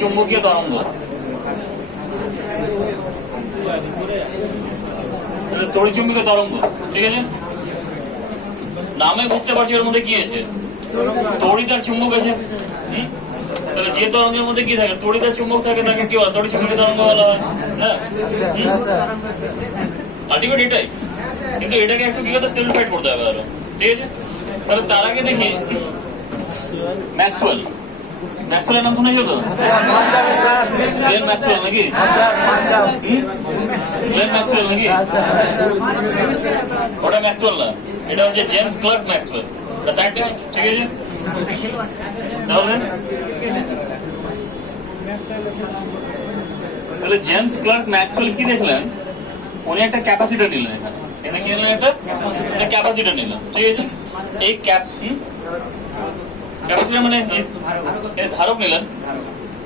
চুম্বকীয় তরঙ্গ, তড়িৎচুম্বকীয় তরঙ্গ, ঠিক আছে? নামে বুঝতে পারছি এর মধ্যে কি আছে, তড়িৎ আর চুম্বক আছে। তাহলে যে তরঙ্গের মধ্যে কি থাকে, তড়িৎ আর চুম্বক থাকে, তাকে কি বলা, তড়িৎচুম্বকীয় তরঙ্গ বলা হয়। হ্যাঁ, আলটিমেট এটাই। কিন্তু এটাকে একটু কি করতে, সিম্পলিফাইড করতে হবে আরো, ঠিক আছে? তাহলে তার আগে দেখি ম্যাক্সওয়েল। ম্যাক্সওয়েলের নাম শুনেছো তো? গ্লেন ম্যাক্সওয়েল নাকি? গ্লেন ম্যাক্সওয়েল নাকি? ওটা ম্যাক্সওয়েল না, এটা হচ্ছে জেমস ক্লার্ক ম্যাক্সওয়েল, সায়েন্টিস্ট, ঠিক আছে? তাহলে জেমস ক্লার্ক ম্যাক্সওয়েল কি দেখলেন, উনি একটা ক্যাপাসিটর নিলেন, এখানে এখানে কি নিলেন, একটা ক্যাপাসিটর নিলেন, ঠিক আছে? এই ক্যাপাসিটর মানে ধারক নিলেন,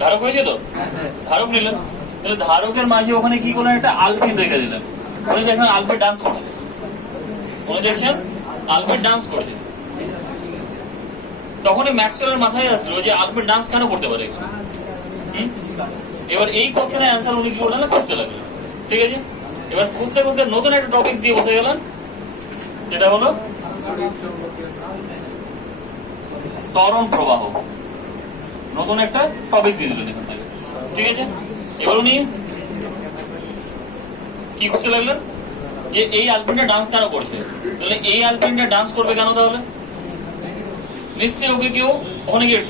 ধারক হয়েছে তো, ধারক নিলেন। তাহলে ধারকের মাঝে ওখানে কি করলেন, একটা আলপিন রেখে দিলেন। উনি দেখেন আলপিন ডান্স করছে, উনি দেখছেন আলপিন ডান্স করছে। তখনই ম্যাক্সওয়েলের মাথায় আসলো যে আলপিন ডান্স কেন করতে পারে এখানে। এবার এই কোশ্চেনের অ্যান্সার উনি কি করলেন, খুঁজতে লাগলেন, ঠিক আছে? এবার খুঁজতে খুঁজতে নতুন একটা টপিক দিয়ে বসে গেলেন, সেটা হলো সরণ প্রবাহ। নতুন একটা টপিক দিয়ে দিলেন এখান থেকে, ঠিক আছে? এবার উনি কি করতে লাগলেন, যে এই আলপিনটা ডান্স কেন করছে, তাহলে এই আলপিনটা ডান্স করবে কেন, তাহলে নিশ্চয়ই ওকে কেউ ওখানে গিয়ে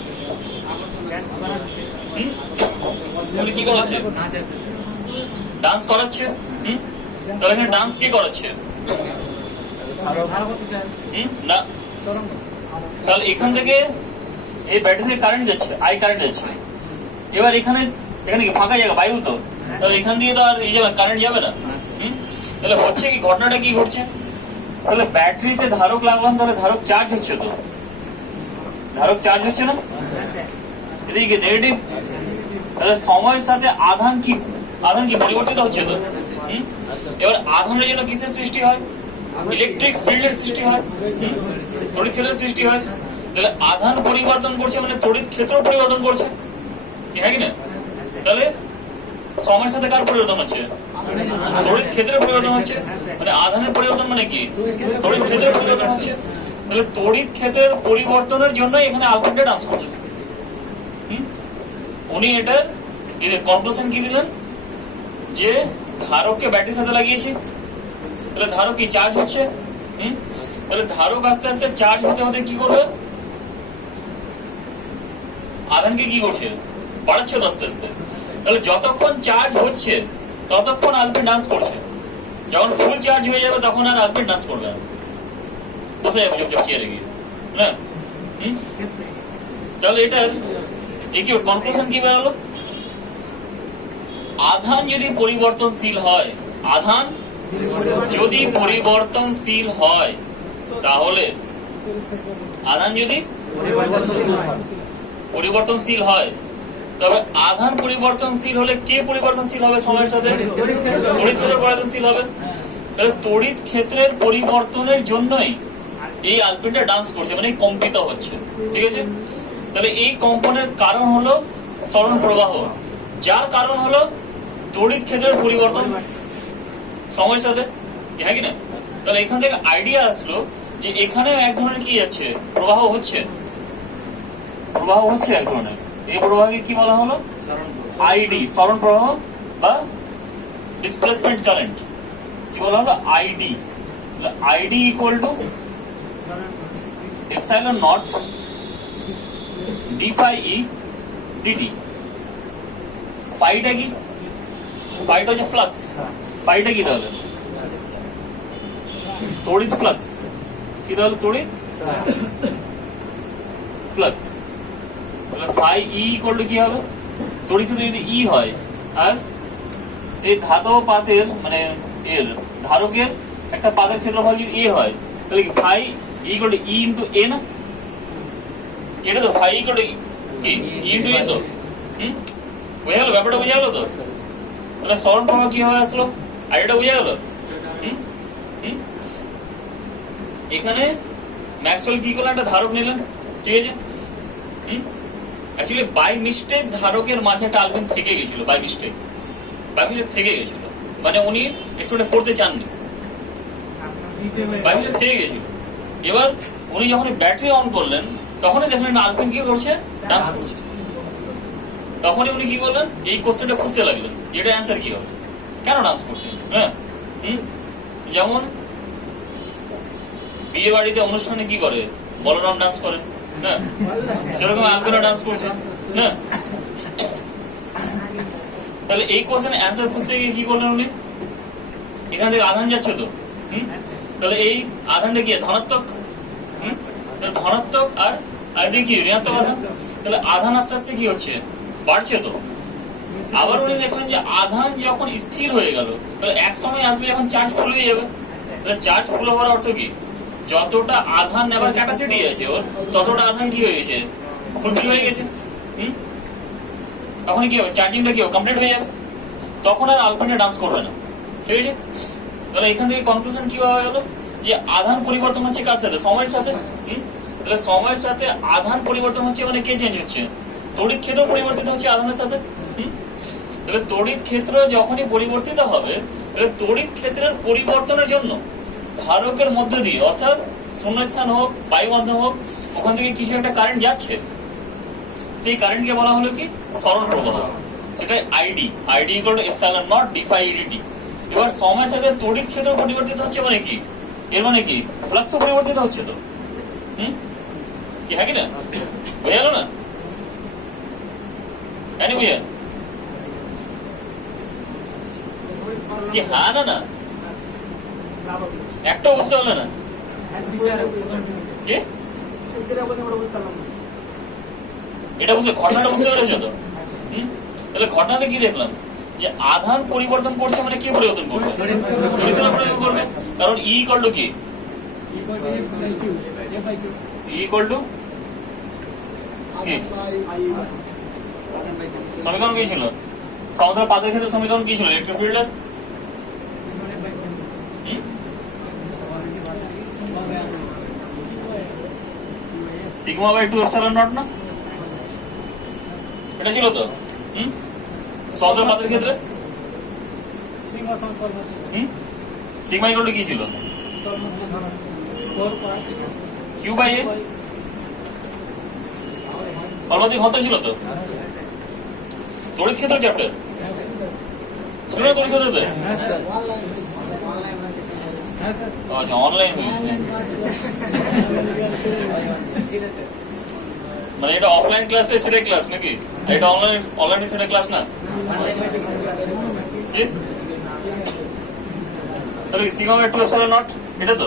উনি কি করাচ্ছে, ডান্স করাচ্ছে। তাহলে এখানে ডান্স কে করাচ্ছে না, তাহলে এখান থেকে এই ব্যাটারি থেকে কারেন্ট যাচ্ছে, আই কারেন্ট যাচ্ছে। এবার এখানে এখানে কি ফাঁকা জায়গা, বায়ু তো, তাহলে এখান দিয়ে তো আর এই যাবে কারেন্ট যাবে না। তাহলে হচ্ছে কি, ঘটনাটা কি ঘটছে, তাহলে ব্যাটারিতে ধারক লাগলাম, তাহলে ধারক চার্জ হচ্ছে তো, ধারক চার্জ হচ্ছে না, এদিকে নেগেটিভ। তাহলে সময়ের সাথে আধান কি পরিবর্তিত হচ্ছে তো। এবার আধানের জন্য কিসের সৃষ্টি হয়, ইলেকট্রিক ফিল্ডের সৃষ্টি হয়, তড়িৎ ক্ষেত্রের সৃষ্টি হয়। তাহলে আধান পরিবর্তন করছে মানে তড়িৎ ক্ষেত্র পরিবর্তন করছে, হ্যাঁ কি না? তাহলে সময়ের সাথে কার পরিবর্তন হচ্ছে, তড়িৎ ক্ষেত্রের পরিবর্তন হচ্ছে। মানে আধানের পরিবর্তন মানে কি, তড়িৎ ক্ষেত্রের পরিবর্তন হচ্ছে। তাহলে তড়িৎ ক্ষেত্রের পরিবর্তনের জন্য এখানে আলপিনটা ডান্স করছে। উনি এটার কনক্লুশন কি দিলেন, যে ধারককে ব্যাটারির সাথে লাগিয়েছি, তাহলে ধারক কি চার্জ হচ্ছে। তাহলে ধারক আস্তে আস্তে চার্জ হতে হতে কি করবে, আধানকে কি করছে, বাড়াচ্ছে তো আস্তে আস্তে। তাহলে যতক্ষণ চার্জ হচ্ছে ততক্ষণ আলপিন ডান্স করছে, যখন ফুল চার্জ হয়ে যাবে তখন আর আলপিন ডান্স করবে না, বসে যাবে চুপচাপ চেয়ারে গিয়ে না। তাহলে এটার কি কনক্লুশন কি বেরোলো, আধান যদি পরিবর্তনশীল হয়, আধান যদি পরিবর্তনশীল হয়, তাহলে আধান যদি পরিবর্তনশীল হয়, তবে আধান পরিবর্তনশীল হলে কে পরিবর্তনশীল হবে সময়ের সাথে, তড়িৎ ক্ষেত্র পরিবর্তনশীল হবে। তাহলে তড়িৎ ক্ষেত্রের পরিবর্তনের জন্যই এই আলপিনটা ডান্স করছে, মানে কম্পিত হচ্ছে, ঠিক আছে? তাহলে এই কম্পনের কারণ হলো সরণ প্রবাহ, যার কারণ হলো তড়িৎ ক্ষেত্রের পরিবর্তন সময়ের সাথে, হ্যাঁ কি না? তাহলে এখান থেকে আইডিয়া আসলো যে এখানে এক ধরনের কি আছে, প্রবাহ হচ্ছে, এক ধরনের। এই প্রবাহকে কি বলা হলো, আইডি, সরণ প্রবাহ বা ডিসপ্লেসমেন্ট কারেন্ট, কি বলা হলো, I D. I D equal to epsilon not D phi E DT. ফাইটা কি, ফাইটা হচ্ছে ফ্লাক্স, ফাইটা কি তাহলে, তড়িৎ ফ্লাক্স, কি তাহলে তড়িৎ ফ্লাক্স। তাহলে ফাই ই ইকুয়াল টু কি হবে, তড়িৎ যদি ই হয়, আর এই ধাতব পাতের মানে এর ধারকের একটা পাতের ক্ষেত্রফল যদি এ হয়, তাহলে কি phi equal to E into A না, এটা তো phi equal to E into A তো। বোঝা গেল ব্যাপারটা, বোঝা গেল তো? তাহলে সরণ প্রবাহ কি হয়ে আসলো, আর এটা বোঝা গেল। এখানে ম্যাক্সওয়েল কি করলেন, একটা ধারক নিলেন, ঠিক আছে? অ্যাকচুয়ালি বাই মিস্টেক ধারকের মাঝে একটা আলবেন থেকে গেছিল, বাই মিস্টেক থেকে গেছিল, মানে উনি এক্সপেরিমেন্ট করতে চাননি, বাই মিস্টেক থেকে গেছিল। এবার উনি যখন ব্যাটারি অন করলেন তখনই দেখলেন আলবেন কি করছে, ডান্স করছে। তখনই উনি কি করলেন, এই কোশ্চেনটা খুঁজতে লাগলেন, এটা অ্যান্সার কি হবে, কেন ডান্স করছে। হ্যাঁ, যেমন বিয়ে বাড়িতে অনুষ্ঠানে কি করে, বলরাম ডান্স করে, হ্যাঁ, সেরকম আলবেনা ডান্স করছে। হ্যাঁ, তাহলে এই কোশ্চেন অ্যান্সার খুঁজতে গিয়ে কি করলেন উনি, এখান থেকে আধান যাচ্ছে তো, তাহলে এই আধানটা কি ধনাত্মক, ধনাত্মক আর এদিকে কি ঋণাত্মক আধান, তাহলে আধান আস্তে আস্তে কি হচ্ছে, বাড়ছে তো। আবার উনি দেখলেন যে আধান যখন স্থির হয়ে গেল তাহলে এক সময় আসবে যখন চার্জ ফুল হয়ে যাবে, তাহলে চার্জ ফুল হওয়ার অর্থ কি, যতটা আধান নেবার ক্যাপাসিটি আছে ওর ততটা আধান কি হয়ে গেছে, ফুলফিল হয়ে গেছে। তখন কি হবে, চার্জিংটা কি হবে, কমপ্লিট হয়ে যাবে, তখন আর আলবেনটা ডান্স করবে না। ঠিক আছে, তাহলে এখান থেকে কনক্লুশন কি হয়ে গেল যে আধান পরিবর্তন হচ্ছে কার সাথে, সময়ের সাথে। তাহলে সময়ের সাথে আধান পরিবর্তন হচ্ছে মানে কে চেঞ্জ হচ্ছে, তড়িৎ ক্ষেত্র পরিবর্তিত হচ্ছে আধানের সাথে। তাহলে তড়িৎ ক্ষেত্র যখনই পরিবর্তিত হবে তাহলে তড়িৎ ক্ষেত্রের পরিবর্তনের জন্য ধারকের মধ্য দিয়ে, অর্থাৎ শূন্যস্থান হোক বায়ু মাধ্যম হোক, ওখান থেকে কিছু একটা কারেন্ট যাচ্ছে, সেই কারেন্টকে বলা হলো কি সরল প্রবাহ, সেটা I d equal to epsilon not D phi dt. এবার সময়ের সাথে তড়িৎ ক্ষেত্র পরিবর্তিত হচ্ছে মানে কি, এর মানে কি ফ্লাক্স পরিবর্তিত হচ্ছে তো, কি হ্যাঁ কি না, হয়ে গেল না, জানি বুঝে কি, হ্যাঁ না না একটা বুঝতে পারলে না কি, এটা বুঝতে ঘটনাটা বুঝতে পেরেছো তো। তাহলে ঘটনাতে কি দেখলাম যে আধান পরিবর্তন করছে মানে কি পরিবর্তন করবে, তড়িৎ পরিবর্তন করবে, কারণ ই ইকুয়াল টু কি, ইকুয়াল টু কি, সমীকরণ কি ছিল, সমতল পাতের ক্ষেত্রে সমীকরণ কি ছিল, ইলেকট্রিক ফিল্ডের সিগমা বাই 2 এপসাইলন নট না, এটা ছিল তো। সমতল পাতের ক্ষেত্রে সিগমা ইকুয়াল টু কি ছিল, কিউ বাই এ, সর্বাধিক ঘনত্ব ছিল তো। তড়িৎ ক্ষেত্র চ্যাপ্টার ছিল না তড়িৎ ক্ষেত্রতে, আচ্ছা অনলাইন হয়েছে, মানে এটা অফলাইন ক্লাস হয় সেটাই ক্লাস নাকি, এটা অনলাইন সেটা ক্লাস না, তাহলে সিগমা বাই 2 এপসাইলন নট এটা তো।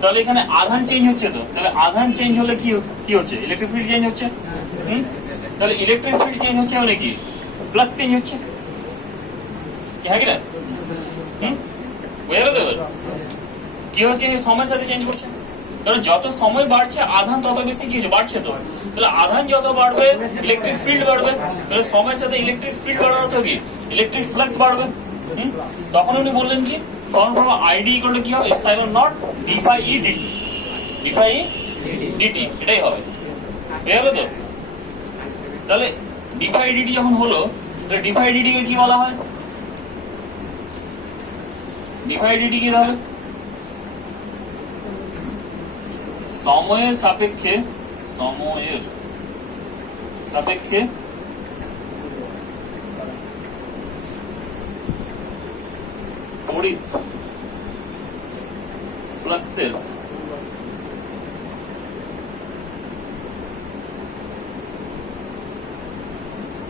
তাহলে এখানে আধান চেঞ্জ হচ্ছে তো, তাহলে আধান চেঞ্জ হলে কি হচ্ছে, ইলেকট্রিক ফিল্ড চেঞ্জ হচ্ছে। তাহলে ইলেকট্রিক ফিল্ড চেঞ্জ হচ্ছে মানে কি, ফ্লাক্স চেঞ্জ হচ্ছে, হ্যাঁ কি না, বুঝে গেল তো। এবার কি হচ্ছে, সময়ের সাথে চেঞ্জ করছে, কারণ যত সময় বাড়ছে আধান তত বেশি কি হচ্ছে, বাড়ছে তো। তাহলে আধান যত বাড়বে ইলেকট্রিক ফিল্ড বাড়বে, তাহলে সময়ের সাথে ইলেকট্রিক ফিল্ড বাড়ার অর্থ কি, ইলেকট্রিক ফ্লাক্স বাড়বে। তখন উনি বললেন কি ফর্ম আইডি ইকুয়াল টু কি হবে, epsilon not D phi E dt, d phi E dt, এটাই হবে, বুঝে গেল তো। তাহলে ডি ফাই ডিটি যখন হলো তাহলে ডি ফাই ডিটি কে কি বলা হয়, ডি ফাই ডিটি কি তাহলে সময়ের সাপেক্ষে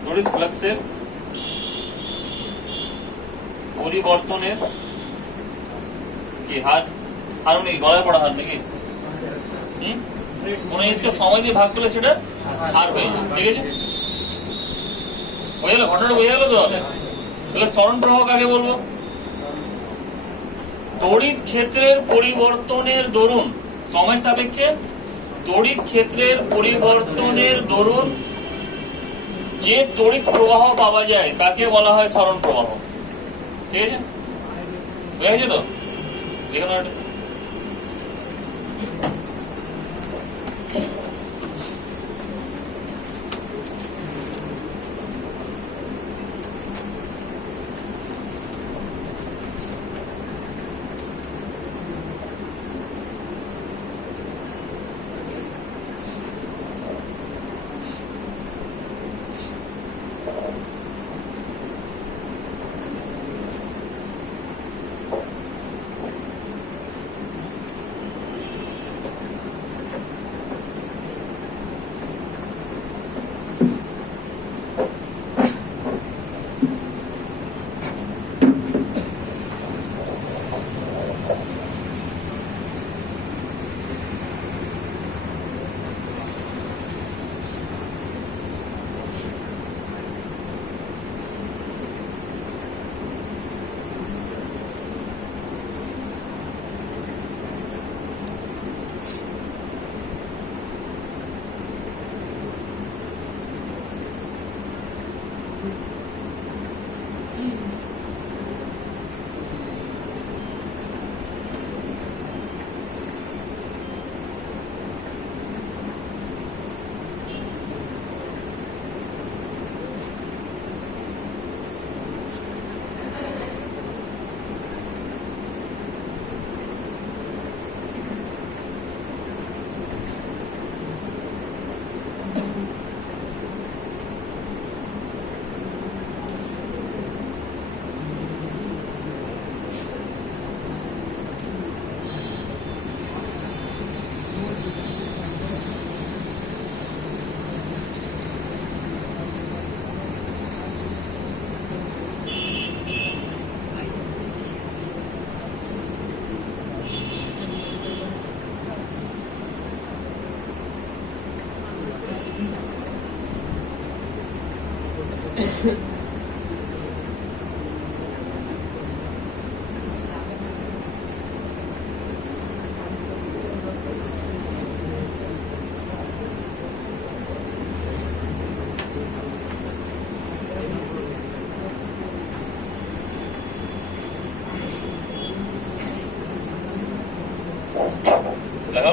তড়িৎ ফ্লাক্সের পরিবর্তনের কি হার, নাকি গলায় পড়া হার নাকি, কোন জিনিসকে সময় দিয়ে ভাগ করলে সেটা হার হয়ে যায়। ঠিক আছে, হয়ে গেল ঘটনাটা, হয়ে গেল তো। তাহলে সরণ প্রবাহ কাকে বলবো, তড়িৎ ক্ষেত্রের পরিবর্তনের দরুন সময়ের সাপেক্ষে তড়িৎ ক্ষেত্রের পরিবর্তনের দরুন যে তড়িৎ প্রবাহ পাওয়া যায় তাকে বলা হয় সরণ প্রবাহ। ঠিক আছে, হয়ে গেছে তো, লিখুন এটা। লেখা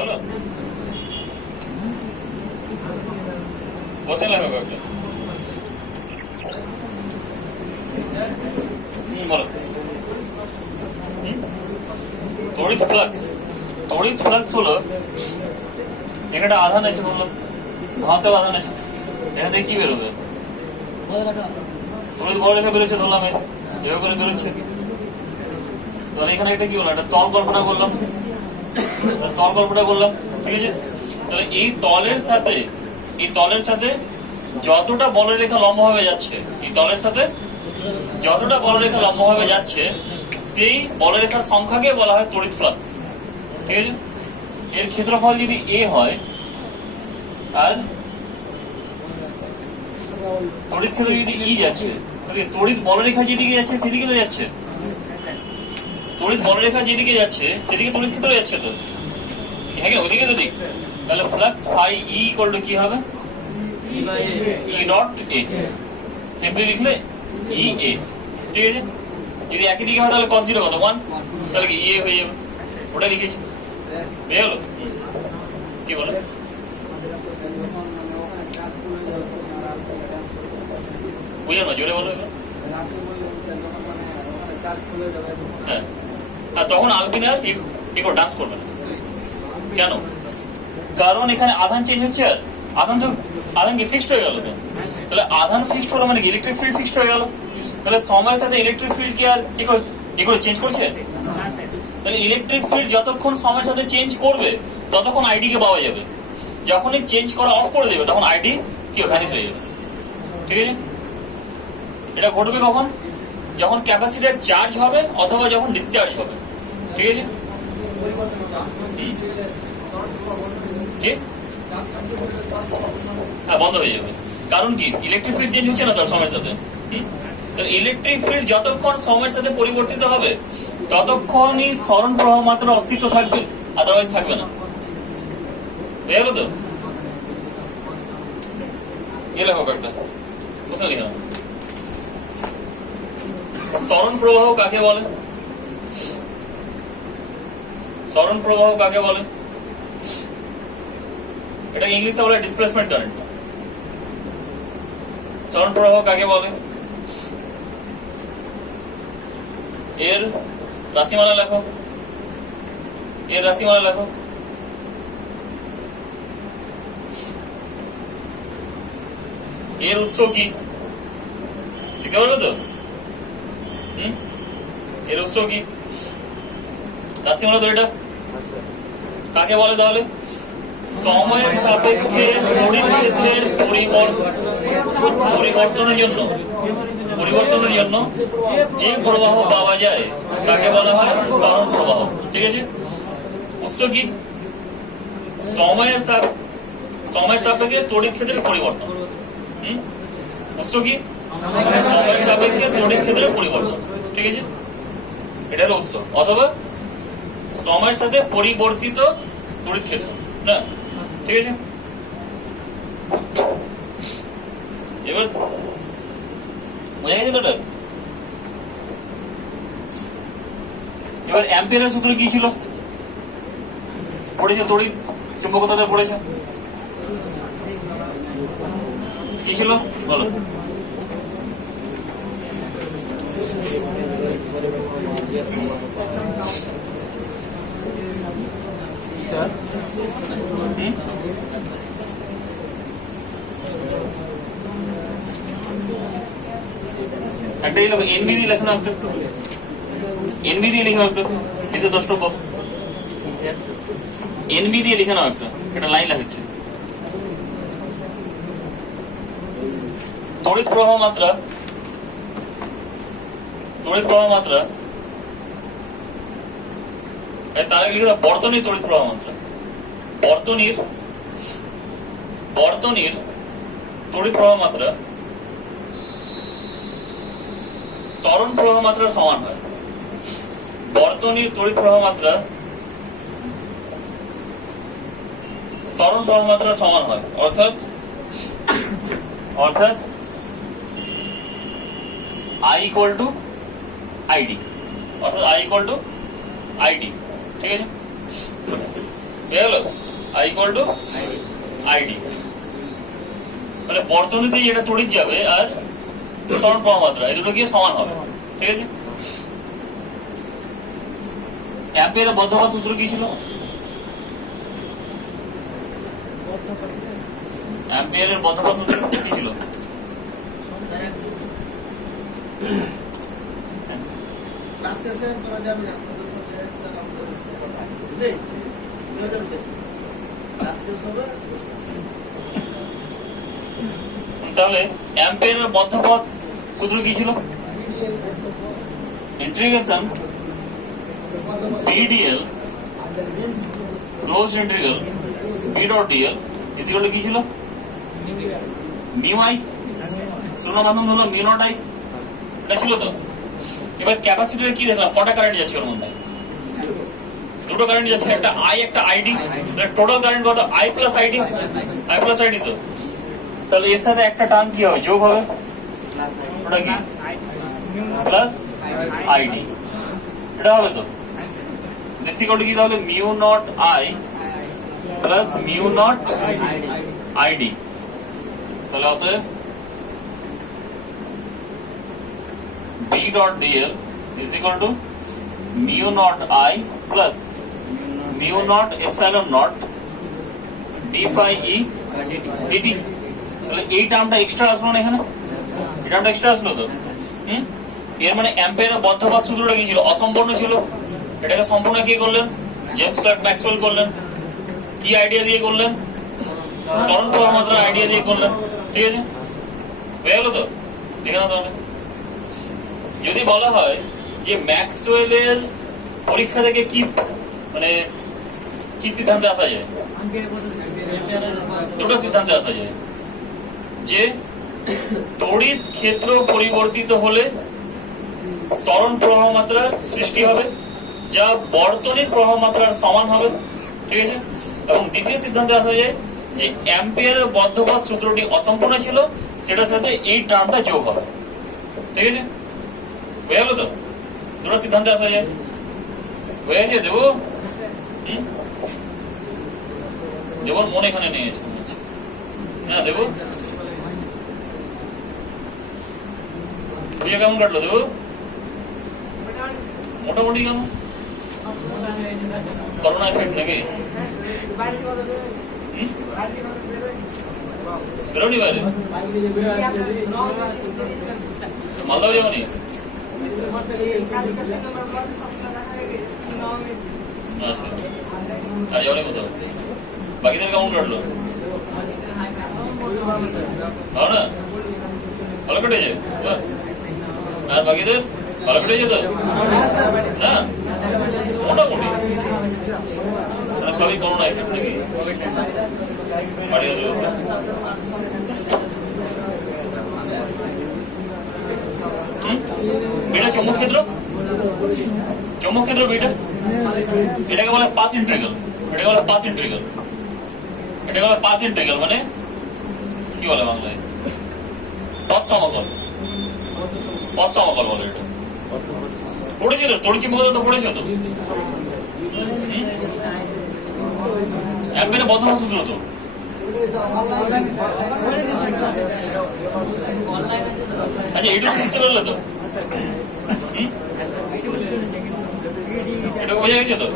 হলো? বসে লেখা কয়েকটা। বলো। তড়িৎ ফ্লাক্স, তড়িৎ ফ্লাক্স হলো এখানে আধান আছে, বললাম ধনাত্মক আধান আছে, এখান থেকে কি বেরোবে? তড়িৎ বলরেখা বেরোচ্ছে, ধরলাম এভাবে করে বেরোচ্ছে। তাহলে এখানে একটা কি হলো, একটা তল কল্পনা করলাম, তল কল্পনা করলাম, ঠিক আছে? তাহলে এই তলের সাথে যতটা বলরেখা লম্বভাবে যাচ্ছে, এই তলের সাথে যতটা বলরেখা লম্বভাবে যাচ্ছে, সেই বলরেখার সংখ্যাকে বলা হয় তড়িৎ ফ্লাক্স, ঠিক আছে? এর ক্ষেত্রফল যদি এ হয়, আর তড়িৎ ক্ষেত্র যদি ই যাচ্ছে, তড়িৎ বলরেখা যেদিকে যাচ্ছে সেদিকে তো যাচ্ছে, তড়িৎ বলরেখা যেদিকে যাচ্ছে সেদিকে তড়িৎ ক্ষেত্র যাচ্ছে, তো হ্যাঁ ওইদিকে তো দিক। তাহলে flux phi E equal to কি হবে? ই ডট এ, সিম্পলি লিখলে ই এ, ঠিক আছে? যদি একই দিকে হয় তাহলে কস জিরো কত? 1, তাহলে কি ই এ হয়ে যাবে, ওটা লিখেছি, হয়ে গেল? কি বলো? বুঝলো না, জোরে বলো। হ্যাঁ, তখন আলপিনার ইকো ডান্স করবে না। কেন? কারণ এখানে আধান চেঞ্জ হচ্ছে, আর আধান কি ফিক্সড হয়ে গেল, তো তাহলে আধান ফিক্সড হলো মানে ইলেকট্রিক ফিল্ড ফিক্সড হয়ে গেল। তাহলে সময়ের সাথে ইলেকট্রিক ফিল্ড কি আর ইকো চেঞ্জ করছে? তাহলে ইলেকট্রিক ফিল্ড যতক্ষণ সময়ের সাথে চেঞ্জ করবে ততক্ষণ আইডি কে পাওয়া যাবে, যখনই চেঞ্জ করা অফ করে দেবে তখন আইডি কি ভ্যানিশ হয়ে যাবে, ঠিক আছে? এটা ঘটবে কখন? যখন ক্যাপাসিটর চার্জ হবে অথবা যখন ডিসচার্জ হবে, ঠিক আছে? হ্যাঁ, বন্ধ হয়ে যাবে। কারণ কি? ইলেকট্রিক ফিল্ড চেঞ্জ হচ্ছে না তার সময়ের সাথে। ইলেকট্রিক ফিল্ড যতক্ষণ সময়ের সাথে পরিবর্তিত হবে ততক্ষণই সরণ প্রবাহ মাত্র অস্তিত্ব থাকবে, আদারওয়াইজ থাকবে না। হয়ে গেল তো? এ লেখো একটা, বুঝতে লিখা। সরণ প্রবাহ কাকে বলে? সরণ প্রবাহ কাকে বলে? এটা ইংলিশে বলে ডিসপ্লেসমেন্ট কারেন্ট। সরণ প্রবাহ কাকে বলে? এর রাশিমালা লেখো, এর রাশিমালা লেখো। এর উৎস কি লিখতে পারবে তো? এর উৎস কি? রাশিমালা তো এটা কাকে বলে তাহলে? সময়ের সাপেক্ষে তড়িৎ ক্ষেত্রের পরিবর্তনের জন্য যে প্রবাহ পাওয়া যায় তাকে বলা হয় সরণ প্রবাহ, ঠিক আছে? উৎস কি? সময়ের সাপেক্ষে তড়িৎ ক্ষেত্রের পরিবর্তন। উৎস কি? সময়ের সাপেক্ষে তড়িৎ ক্ষেত্রের পরিবর্তন, ঠিক আছে? এটা হলো উৎস, অথবা সময়ের সাথে পরিবর্তিত তড়িৎ ক্ষেত্র, না? ঠিক আছে? এবার বোঝা গেছে তো? এবার অ্যাম্পিয়ারের সূত্র কি ছিল? পড়েছে, তড়িৎ চুম্বকতাতে পড়েছে, কি ছিল বলো? একটা এনবি দিয়ে লেখো না, একটা এনবি দিয়ে লিখো, একটা বিশেষ দ্রষ্টব্য এনবি দিয়ে লিখে নাও, একটা লাইন লেখাচ্ছে। তড়িৎ প্রবাহ মাত্রা তার আগে লিখে দাও বর্তনীর তড়িৎ প্রবাহ মাত্রা। বর্তনীর তড়িৎ প্রবাহ মাত্রা সরণ প্রবাহ মাত্রা সমান হয়, বর্তনীর তড়িৎ প্রবাহ মাত্রা সরণ প্রবাহ মাত্রা সমান হয়, অর্থাৎ I ইকুয়াল টু আইডি, অর্থাৎ I ইকুয়াল টু আইডি। ঠিক আছে, বুঝে গেল? I ইকুয়াল টু আইডি মানে বর্তনীতে যেটা তড়িৎ যাবে আর সরণ প্রবাহ মাত্রা এই দুটো গিয়ে সমান হবে। ঠিক আছে, অ্যাম্পিয়ারের বদ্ধপাত সূত্র কি ছিল? অ্যাম্পিয়ারের বদ্ধপাত সূত্র কি ছিল? তাহলে অ্যাম্পিয়ারের বদ্ধপাত সূত্র কি ছিল? Integration BDL close integral B dot DL is equal to কি ছিল? মিউ আই, শূন্য মাধ্যম হলো মিউ নট আই, এটা ছিল তো। এবার ক্যাপাসিটরে কি দেখলাম, কটা কারেন্ট যাচ্ছে ওর মধ্যে? দুটো কারেন্ট যাচ্ছে, একটা আই একটা আইডি। টোটাল কারেন্ট কত? I plus ID, I plus ID তো। তাহলে এর সাথে একটা টার্ম কি হবে? যোগ হবে, ওটা কি? প্লাস আইডি, এটা হবে তো। দিস ইকুয়াল টু কি তাহলে? Mu not I plus mu not ID. তাহলে অতএব B dot DL is equal to mu naught I plus mu naught epsilon naught d phi e dt। তাহলে এই টার্মটা এক্সট্রা আসলো না এখানে, এই টার্মটা এক্সট্রা আসলো তো। এর মানে অ্যাম্পিয়ারের বদ্ধপাত সূত্রটা কি ছিল? অসম্পূর্ণ ছিল। এটাকে সম্পূর্ণ কি করলেন? জেমস ক্লার্ক ম্যাক্সওয়েল করলেন। কি আইডিয়া দিয়ে করলেন? সরণ প্রবাহ মাত্রা আইডিয়া দিয়ে করলেন। ঠিক আছে, হয়ে গেল তো। দেখে না তাহলে, যদি বলা হয় যে ম্যাক্সওয়েলের পরীক্ষা থেকে কি মানে কি সিদ্ধান্তে আসা যায়? দুটো সিদ্ধান্তে আসা যায়, যে তড়িৎ ক্ষেত্র পরিবর্তিত হলে সরণ প্রবাহ মাত্রার সৃষ্টি হবে, যা বর্তনীর প্রবাহ মাত্রার সমান হবে। ঠিক আছে, এবং দ্বিতীয় সিদ্ধান্তে আসা যায় যে অ্যাম্পিয়ারের বদ্ধপাত সূত্রটি অসম্পূর্ণ ছিল, সেটার সাথে এই টার্মটা যোগ হবে। ঠিক আছে, হয়ে গেল তো। দুটো সিদ্ধান্তে আসা যায়, হয়ে গেছে। দেবো দেবর মন এখানে নিয়ে এসে হ্যাঁ দেবো। বুঝে কেমন কাটলো দেবো? মোটামুটি কেমন? করোনা এফেক্ট নাকি? বেরোনি বাইরে? মালদাও যাবনি? আচ্ছা, আর যাবনি কোথাও? বাকিদের কেমন কাটলো? ভালো না? ভালো কেটেছে? আর বাকিদের ভালো কেটেছে তো? না মোটামুটি সবই করোনা এফেক্ট নাকি? এটা চৌম্বক ক্ষেত্র, চৌম্বক ক্ষেত্র বিটা, এটাকে বলে পাথ ইন্টিগ্রাল। এটাকে বলে পাথ ইন্টিগ্রাল, এটাকে বলে পাথ ইন্টিগ্রাল মানে কি বলে বাংলায়? পথ সমকল, পথ সমকল বলে। এটা পড়েছি তো, তড়িৎ তো পড়েছো তো। অ্যাম্পিয়ারের বদ্ধপাত সূত্র তো। আচ্ছা, এইটুকু বুঝতে পারলে তো? এটুকু বোঝা গেছে তো?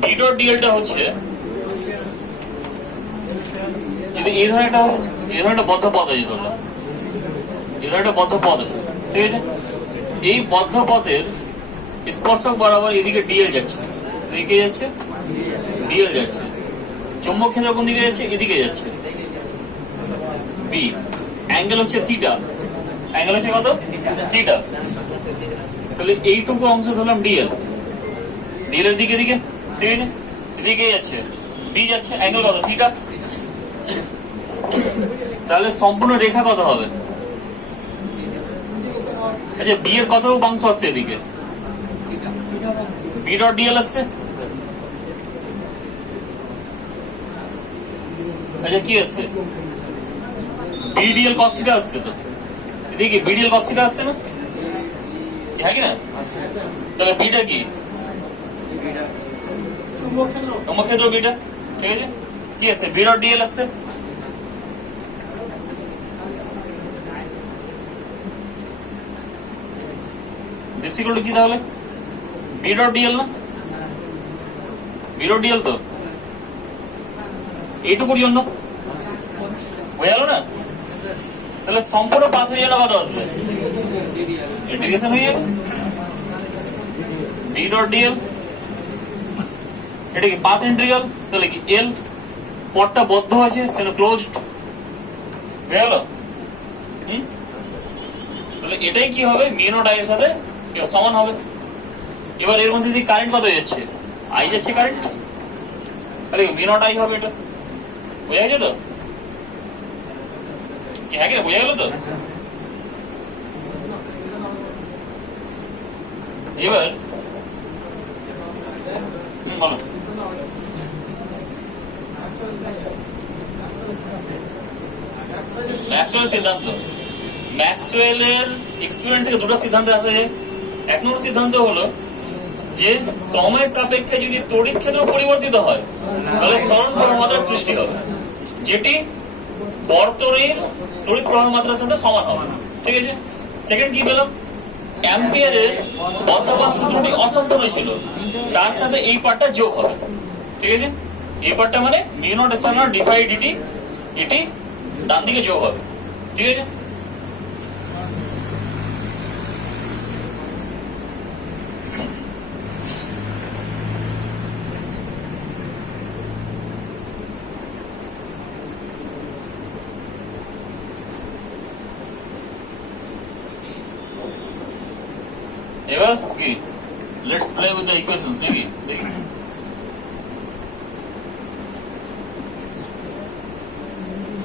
ডি ডট ডিএলটা হচ্ছে, যদি এই ধরনের একটা বদ্ধ পথ আছে, ধরলাম এই ধরনের একটা বদ্ধ পথ আছে। ঠিক আছে, এই বদ্ধ পথের স্পর্শক বরাবর এদিকে ডিএল যাচ্ছে, এদিকে যাচ্ছে ডিএল যাচ্ছে। চৌম্বক ক্ষেত্র কোন দিকে যাচ্ছে? এদিকে যাচ্ছে বি। অ্যাঙ্গেল হচ্ছে থিটা, অ্যাঙ্গেল হচ্ছে কত? থিটা। তাহলে এইটুকু অংশ ধরলাম ডিএল, ডিএল এর দিকে দিকে। ঠিক আছে, এদিকে যাচ্ছে বি যাচ্ছে, অ্যাঙ্গেল কত? থিটা। তাহলে সম্পূর্ণ রেখা কত হবে? আচ্ছা বি এর কত অংশ আসছে এদিকে? বি ডট ডিএল আসছে। আচ্ছা কি আসছে? বিডিএল কস থিটা আসছে। তো এদিকে বিডিএল কস থিটা আসছে না, হ্যাঁ কি না? তাহলে বিটা কি? চুম্বক ক্ষেত্র বিটা, ঠিক আছে। কি আছে? বি ডট ডিএল আসছে। দিস ইকুয়াল টু কি তাহলে? বি ডট ডিএল না, বি ডট ডিএল তো এইটুকুর জন্য হয়ে গেল না? তাহলে সম্পূর্ণ পাথের জন্য কত আসবে? ইন্টিগ্রেশন হয়ে যাবে বি ডট ডিএল। এটা কি পাথ ইন্টিগ্রাল? তাহলে কি এল পথটা বদ্ধ আছে, সেটা ক্লোজড হয়ে গেল। তাহলে এটাই কি হবে? মিউ নট আই এর সাথে সমান হবে। এবার এর মধ্যে দিয়ে কারেন্ট কত যাচ্ছে? আই যাচ্ছে কারেন্ট, তাহলে মিউ নট আই হবে। এটা বোঝা গেছে তো? হ্যাঁ কি বোঝা গেল তো? এবার বলো। ম্যাক্সওয়েলের সিদ্ধান্ত, ম্যাক্সওয়েলের এক্সপেরিমেন্ট থেকে দুটো সিদ্ধান্ত আসে। এক নম্বর সিদ্ধান্ত হলো যে সময়ের সাপেক্ষে যদি তড়িৎ ক্ষেত্র পরিবর্তিত হয় তাহলে সরল প্রবাহ মাত্রার সৃষ্টি হবে, যেটি বর্তনীর তড়িৎ প্রবাহ মাত্রার সাথে সমান হবে, ঠিক আছে। সেকেন্ড কি পেলাম? অ্যাম্পিয়ারের বর্তমান সূত্রটি অসম্পূর্ণ ছিল, তার সাথে এই পার্টটা যোগ হবে, ঠিক আছে। এই পার্টটা মানে mu naught epsilon d phi dt, এটি ডান দিকে যোগ হবে, ঠিক আছে। এবার কি let's play with the equations নাকি দেখি।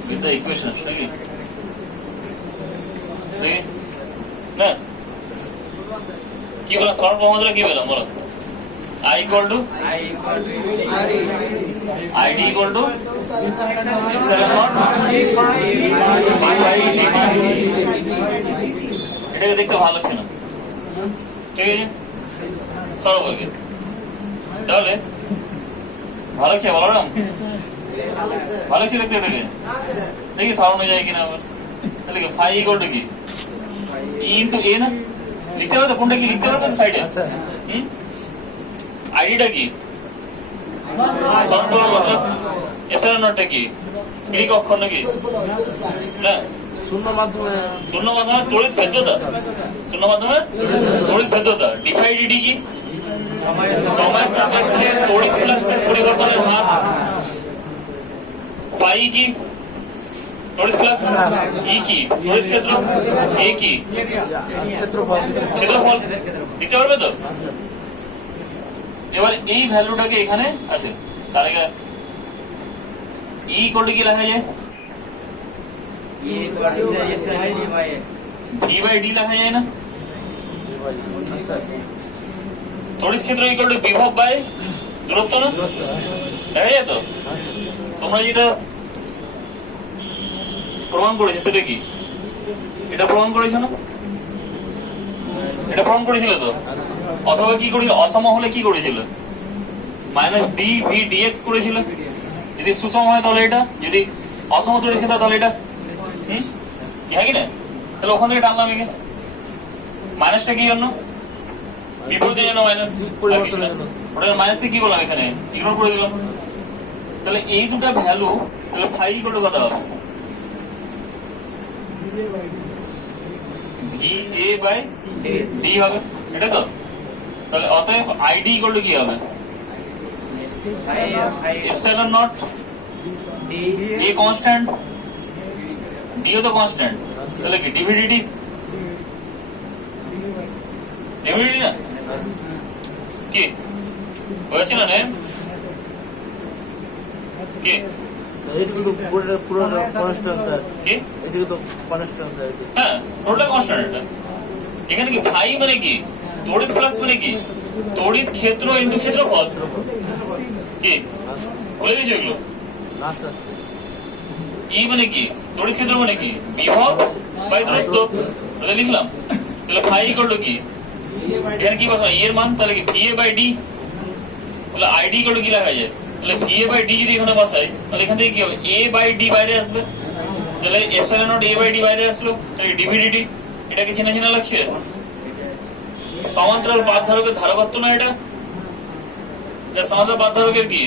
উইথ দ্য ইকুয়েশনস নাকি দেখি না কি বলা? সরল প্রবাহ মাত্রা কি বললাম বলো? I equal to ID equal to epsilon naught d phi dt। এটাকে দেখতে ভালো ছিল, ঠিক আছে। সরব হয়ে গেল। তাহলে ভালো লাগছে বলো না? ভালো লাগছে দেখতে এটাকে, দেখি সরানো যায় কিনা আবার। তাহলে কি ফাই ইকুয়াল টু কি? ই ইন্টু এ না লিখতে হবে তো? কোনটা কি লিখতে হবে সাইডে? আইডিটা কি? এপসাইলন নটটা কি? গ্রিক অক্ষর নাকি? না, শূন্য মাধ্যমে তড়িৎ ভেদ্যতা, শূন্য মাধ্যমে তড়িৎ ভেদ্যতা। ডিফাই ডিটি কি? সময়ের সাপেক্ষে তড়িৎ ফ্লাক্সের পরিবর্তনের হার। ফাই কি? তড়িৎ ফ্লাক্স। ই কি? তড়িৎ ক্ষেত্র। এ কি? ক্ষেত্রফল। দিতে পারবে তো? এবার এই ভ্যালুটাকে এখানে আছে, তার আগে ই ইকুয়াল টু কি লেখা যায়? ভি বাই ডি লেখা যায় না? তড়িৎ ক্ষেত্র ইকুয়াল টু বিভব বাই দূরত্ব না? লেখা যায় তো? তোমরা যেটা প্রমাণ করেছো সেটা কি? এটা প্রমাণ করেছো না? এটা প্রমাণ করেছিল তো? অথবা কি করেছিল? অসম হলে কি করেছিল? মাইনাস ডি ভি ডিএক্স করেছিল। যদি সুষম হয় তাহলে এটা, যদি অসম তড়িৎ ক্ষেত্র তাহলে এটা। হ্যাঁ কি না? তাহলে ওখান থেকে টানলাম একে। মাইনাসটা কি জন্য? বিপরীতের জন্য মাইনাস, ওটা মাইনাসে কি করলাম এখানে? ইগনোর করে দিলাম। তাহলে এই দুটা ভ্যালু, তাহলে ফাই ইকুয়াল টু কত হবে? ভি এ বাই ডি হবে, এটা তো? তাহলে অতএব আইডি ইকুয়াল টু কি হবে? Epsilon not a constant, D ও তো কনস্ট্যান্ট, তাহলে কি ডিভিডিটি? ডিভিডিটি না কি হয়েছিল না? কি হ্যাঁ, পুরোটা কনস্ট্যান্ট। এটা এখানে কি ফাই মানে কি তড়িৎ ফ্লাক্স মানে কি তড়িৎ ক্ষেত্র ইনটু ক্ষেত্রফল কি বলে গেছো এগুলো ই মানে কি তড়িৎ ক্ষেত্র মানে কি বিভব বাই দূরত্ব ওটা লিখলাম তাহলে ফাই ইকুয়াল টু কি এখানে কি বসাবো এর মান তাহলে কি ভিএ বাই ডি তাহলে আইডি ইকুয়াল টু কি লেখা যায় তাহলে ভিএ বাই ডি যদি এখানে বসাই তাহলে এখান থেকে কি হবে এ বাই ডি বাইরে আসবে তাহলে epsilon not A by d বাইরে আসলো তাহলে ডিভিডিটি এটা কি চেনা চেনা লাগছে সমান্তরাল পাত ধারকের ধারকত্ব না এটা সমান্তরাল পাত ধারকের কি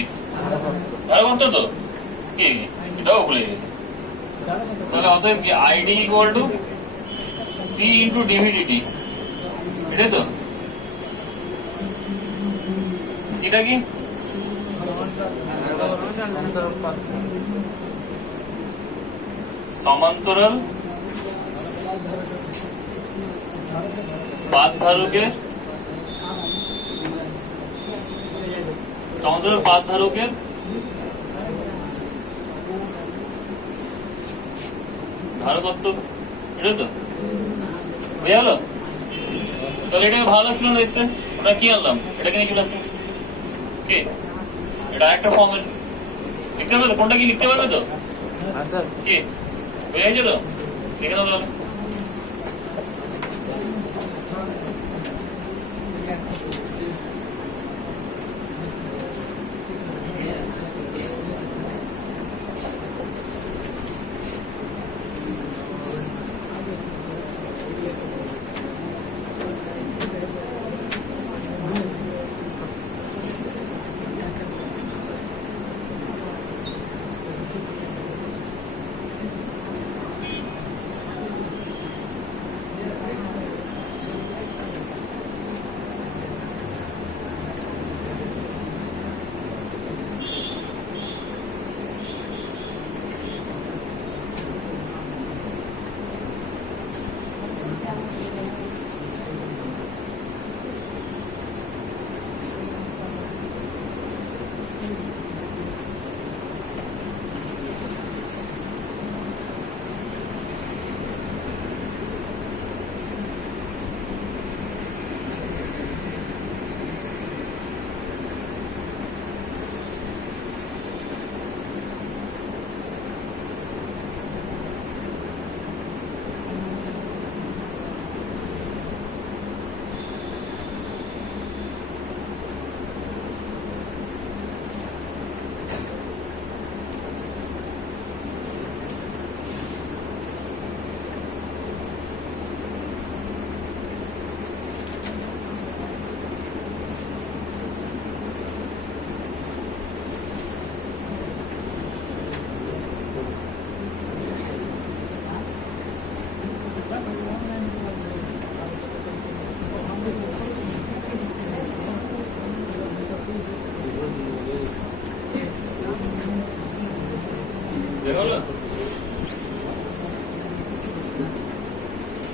ধারকত্ব তো কি এটাও ভুলে গেছে তাহলে অতএব কি I D equal to C into D V D T এটাই তো সিটা কি সমান্তরাল পাত ধারকের ধারকত্ব এটা তো বুঝে গেল তাহলে এটাকে ভালো লাগছিল না দেখতে ওটা কি আনলাম এটাকে নিয়ে চলে আসলাম কি এটা একটা ফর্মের লিখতে পারবে তো কোনটা কি লিখতে পারবে তো কি বুঝে গেছে তো লিখে নাও তাহলে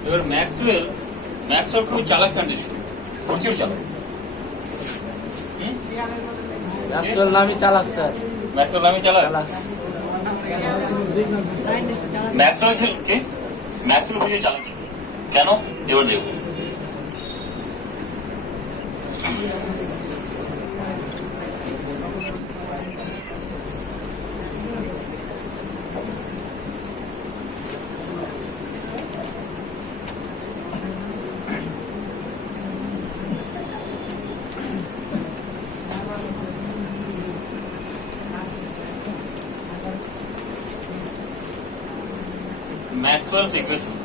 এবার ম্যাক্সওয়েল খুব চালাক সায়েন্টিস্ট প্রচুর চালাক ম্যাক্সওয়েল নামই চালাক স্যার ম্যাক্সওয়েল ছিল কি ম্যাক্সওয়েল খুবই চালাক কেন এবার দেখো ম্যাক্সওয়েলস ইকুয়েশনস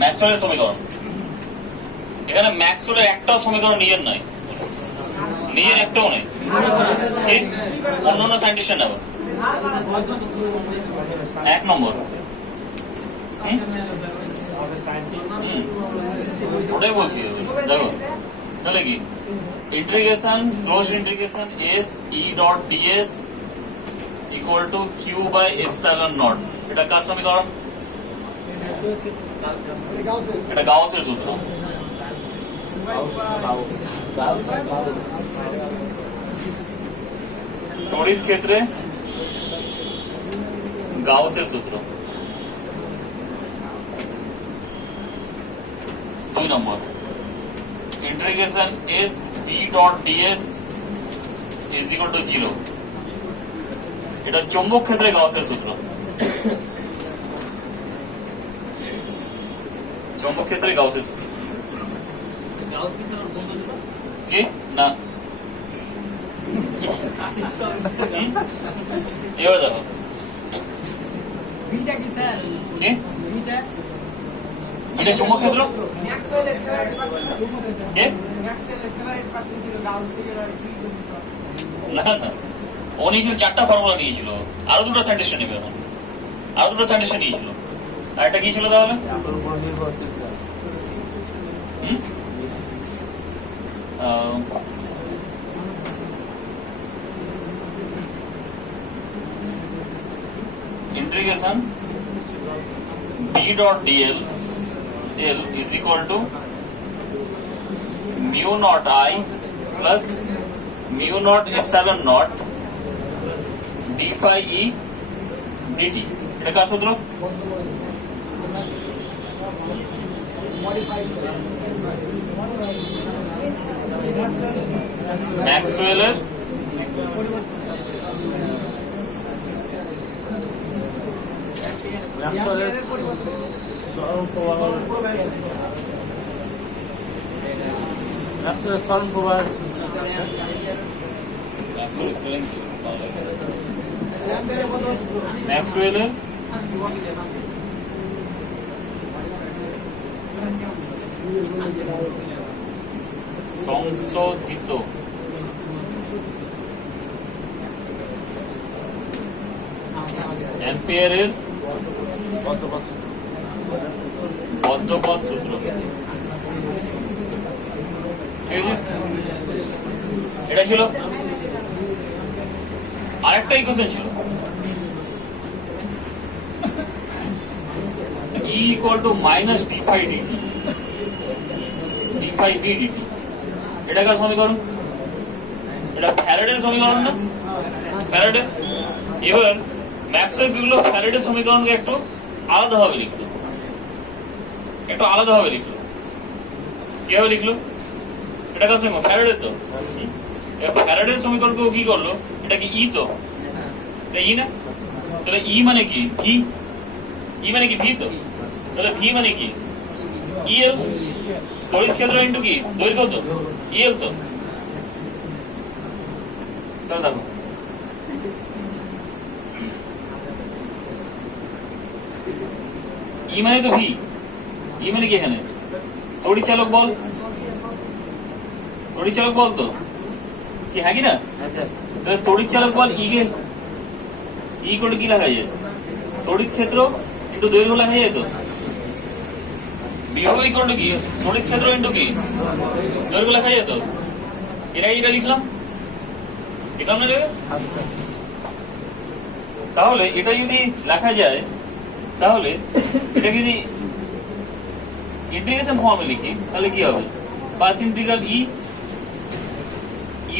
ম্যাক্সওয়েলের সমীকরণ এখানে ম্যাক্সওয়েলের একটাও সমীকরণ নিজের নয় নিজের একটাও নেই ঠিক অন্য সায়েন্টিস্টের নেব এক নম্বর ওটাই বলছি দেখো তাহলে কি integration close integration S E dot dS equal to q by epsilon naught এটা কার সমীকরণ এটা গাউসের সূত্র তড়িৎ ক্ষেত্রে গাউসের সূত্র 2 নম্বর integration s b dot ds is equal to 0। এটা চৌম্বক ক্ষেত্রে গাউসের সূত্র। চৌম্বক ক্ষেত্রে গাউসের সূত্র কি না এবার দেখো কি এটা চৌম্বক ক্ষেত্র না না ও নিয়েছিল 4টা ফর্মুলা নিয়েছিল, আরো 2টা সাইন্টিস্ট নেবে এখন, আরো 2টা সাইন্টিস্ট নিয়েছিল। আর একটা কি ছিল তাহলে? Integration b dot dl l is equal to mu naught I plus mu naught epsilon naught d phi e dt। এটা কার সূত্র? ম্যাক্সওয়েলের ম্যাক্সওয়েলের সংশোধিত অ্যাম্পিয়ারের বদ্ধপদ সূত্র। এটা ছিল আরেকটা ইকুয়েশন ছিল E equal to minus d phi dt, d phi b dt। এটা কার সমীকরণ? এটা ফ্যারাডের সমীকরণ না? ফ্যারাডে। এবার ম্যাক্সওয়েল কি হলো, ফ্যারাডের সমীকরণকে একটু আলাদাভাবে লিখলো, একটু আলাদাভাবে লিখলো। কিভাবে লিখলো? এটা কার সমীকরণ? ফ্যারাডের তো। ফ্যারাডের সমীকরণকে কি করলো, এটা কি ই তো, এটা ই না? তাহলে ই মানে কি? ভি। ই মানে কি? ভি তো। তাহলে ভি মানে কি? ইএল। তড়িৎ ক্ষেত্র ইন্টু কি? দৈর্ঘ্য তো, ইএল তো। তাহলে দেখো ই মানে তো ভি, ই মানে কি এখানে তড়িৎচালক বল, তড়িৎচালক বল তো কি? হ্যাঁ কি না? তাহলে তড়িৎচালক বল ই কে ই করে কি লেখা যায়? তড়িৎ ক্ষেত্র ইন্টু দৈর্ঘ্য লেখা যায় তো। বিভব ইকুয়াল টু কি? তড়িৎ ক্ষেত্র ইন্টু কি? দৈর্ঘ্য লেখা যায় তো। এটা লিখলাম, লিখলাম না লেগে? তাহলে এটা যদি লেখা যায়, তাহলে এটা যদি ইন্টিগ্রেশন ফর্মে লিখি তাহলে কি হবে? পাথ ইন্টিগ্রাল ই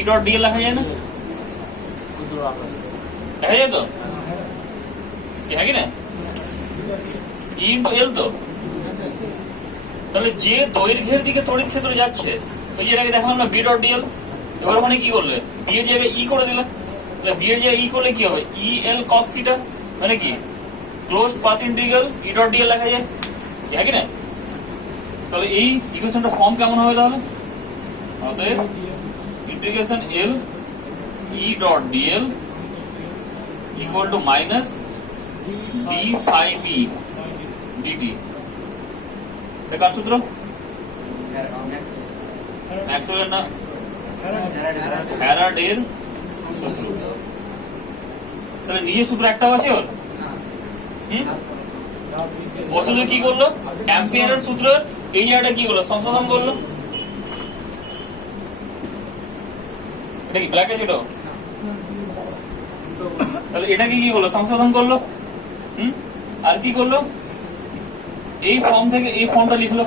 ডট ডিএল লেখা যায় না? দেখা যায় তো, হ্যাঁ কি না? ই ইন্টু এল তো। তাহলে যে দৈর্ঘ্যের দিকে তড়িৎ ক্ষেত্র যাচ্ছে, ওই যে এর আগে দেখালাম না বি ডট ডিএল, এবার ওখানে কি করলে বি এর জায়গায় ই করে দিলাম। তাহলে বি এর জায়গায় ই করলে কি হবে? ই এল কস থিটা মানে কি ক্লোজড পাথ ইন্টিগ্রাল ই ডট ডিএল লেখা যায়, হ্যাঁ কি না? তাহলে এই ইকুয়েশনটা ফর্ম কেমন হবে তাহলে? অতএব integration L E dot dL equal to minus d phi B dt. এটা কার সূত্র? ম্যাক্সওয়েলের না, ফ্যারাডের সূত্র। তাহলে নিজের সূত্র একটাও আছে ওর। ও শুধু কি করলো, অ্যাম্পিয়ারের সূত্র এই জায়গাটা কি করলো, সংশোধন করলো। এটা কি ব্ল্যাক আছে এটাও? তাহলে এটাকে কি করলো, সংশোধন করলো। আর কি করলো, এই ফর্ম থেকে এই ফর্মটা লিখলো।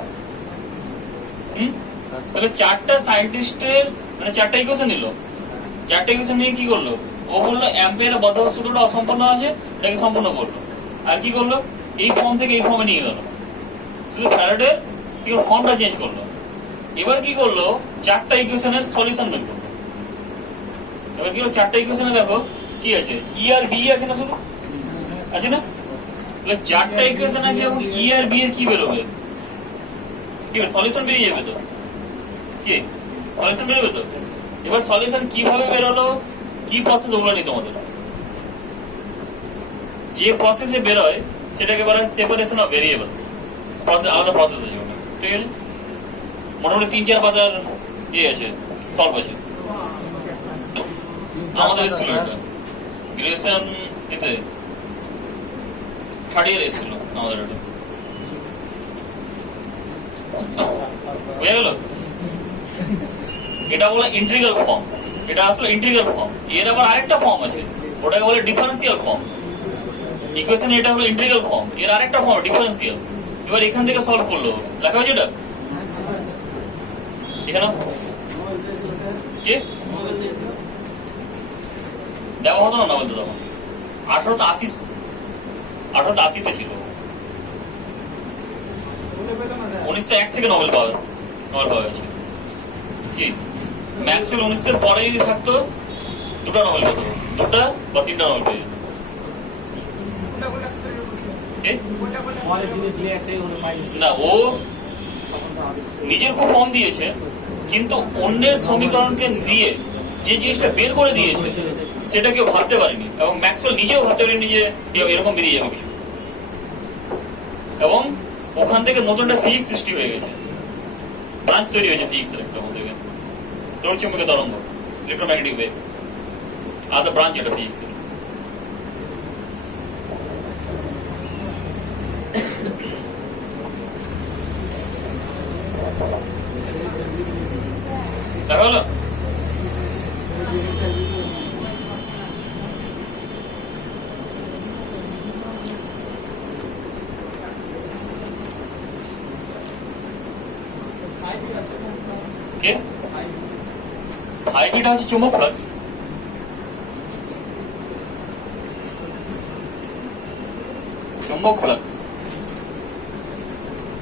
তাহলে 4টা সায়েন্টিস্টের মানে 4টা ইকুয়েশন নিল, 4টা ইকুয়েশন নিয়ে কি করলো, ও বললো অ্যাম্পিয়ারের বদ্ধ সূত্রটা অসম্পূর্ণ আছে, এটাকে সম্পূর্ণ করলো। আর কি করলো, এই ফর্ম থেকে এই ফর্মে নিয়ে গেল। শুধু ফ্যারাডের কি করলো, ফর্মটা চেঞ্জ করলো। এবার কি করলো, চারটা ইকুয়েশনের সলিউশন বের করলো। এবার কি হলো, চারটা ইকুয়েশনে দেখো কি আছে, ই আর বি আছে না, শুধু আছে না? তাহলে চারটা ইকুয়েশন আছে এবং ই আর বি এর কি বেরোবে, কি সলিউশন বেরিয়ে যাবে তো, কি সলিউশন বেরোবে তো। এবার সলিউশন কিভাবে বেরোলো, কি প্রসেস, ওগুলো নেই তোমাদের। যে প্রসেসে বেরোয় সেটাকে বলা হয় সেপারেশন অফ ভেরিয়েবল প্রসেস, আলাদা প্রসেস আছে ওটা, ঠিক আছে। মোটামুটি 3-4 পাতার ইয়ে আছে, সলভ আছে। আমাদের এসেছিল এটা গ্রাজুয়েশন এতে থার্ড ইয়ার এসেছিল আমাদের এটা, বুঝে গেল। এটা বলে ইন্টিগ্রাল ফর্ম, এটা আসলে ইন্টিগ্রাল ফর্ম। এর আবার আরেকটা ফর্ম আছে, ওটাকে বলে ডিফারেন্সিয়াল ফর্ম। ইকুয়েশন এটা হলো ইন্টিগ্রাল ফর্ম, এর আরেকটা ফর্ম ডিফারেন্সিয়াল। এবার এখান থেকে সলভ করলো, লেখা হয়েছে এটা এখানে কি দেওয়া হতো না বলতে, তখন 1880 ছিল। 1901 থেকে নোবেল পাওয়া হয়েছে। কি ম্যাক্সওয়েল 1900 পরে যদি থাকতো, দুটা নোবেল পেত, দুটা বা তিনটা নোবেল পেয়ে যেত। না, ও নিজের খুব কম দিয়েছে, কিন্তু অন্যের সমীকরণকে দিয়ে যে জিনিসটা বের করে দিয়েছে সেটা কেউ ভাবতে পারেনি, এবং ম্যাক্সওয়েল নিজেও ভাবতে পারেনি যে এরকম বেরিয়ে যাবে কিছু। এবং ওখান থেকে নতুন একটা ফিজিক্স সৃষ্টি হয়ে গেছে, ব্রাঞ্চ তৈরি হয়েছে ফিজিক্সের একটা, মধ্যে তড়িৎচুম্বকীয় তরঙ্গ, ইলেকট্রোম্যাগনেটিক ওয়েভ, আলাদা ব্রাঞ্চ এটা ফিজিক্সের। দেখা হলো? কে হাইব্রিড হচ্ছে চুম্বক ফ্লাক্স। চুম্বক ফ্লাক্স